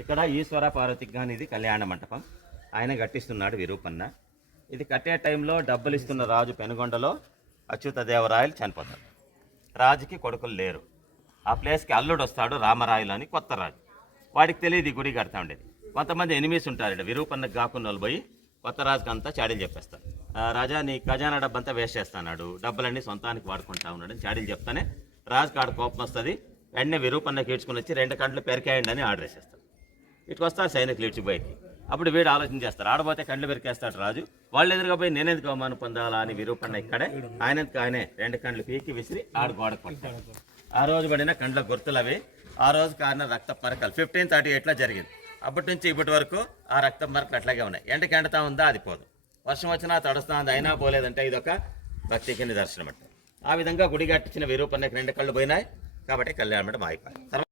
ఇక్కడ ఈశ్వర పార్వతికి కానీ ఇది కళ్యాణ మంటపం. ఆయన కట్టిస్తున్నాడు విరూపన్న. ఇది కట్టే టైంలో డబ్బులు ఇస్తున్న రాజు పెనుగొండలో అచ్యుతదేవరాయలు చనిపోతాడు. రాజుకి కొడుకులు లేరు. ఆ ప్లేస్కి అల్లుడు వస్తాడు, రామరాయలు అని, కొత్త రాజు. వాడికి తెలియదు ఈ గుడి కడతా ఉండేది. కొంతమంది ఎనిమిస్ ఉంటారు. ఇక్కడ విరూపన్నకు కాకుండా వాళ్ళు పోయి కొత్త రాజుకి అంతా చాడీలు చెప్పేస్తారు. రాజా నీ ఖజానా డబ్బంతా వేస్ట్ చేస్తున్నాడు, డబ్బులన్నీ సొంతానికి వాడుకుంటా ఉన్నాడు అని చాడీలు చెప్తానే రాజుకి ఆడ కోపం వస్తుంది. వెంటనే విరూపన్నకి ఈడ్చుకుని వచ్చి 2 కండ్లు పెరికేయండి అని ఆర్డర్ వేసేస్తాడు. ఇటుకు వస్తారు సైనికులు ఈడ్చి బయటికి. అప్పుడు వీడు ఆలోచన చేస్తారు, ఆడపోతే కండ్లు పెరికేస్తాడు రాజు. వాళ్ళు ఎదురుగా పోయి నేనెందుకు అవమానం పొందాలా అని విరూపన్న ఇక్కడే ఆయనే 2 కండ్లు పీకి విసిరి ఆడు గోడకు పడతాడు. ఆ రోజు పడిన కండ్ల గుర్తులు అవి. ఆ రోజు కారణం రక్త మరకలు 1538లో జరిగింది. అప్పటి నుంచి ఇప్పటి వరకు ఆ రక్త మరకలు అట్లాగే ఉన్నాయి. ఎండకి ఎండతా ఉందా అది పోదు, వర్షం వచ్చినా తడుస్తా ఉంది అయినా పోలేదంటే ఇదొక భక్తికి నిదర్శనం అంట. ఆ విధంగా గుడి కట్టించిన విరూపన్నకి 2 కళ్ళు పోయినాయి కాబట్టి కళ్యాణ మండపం ఆగిపోయింది.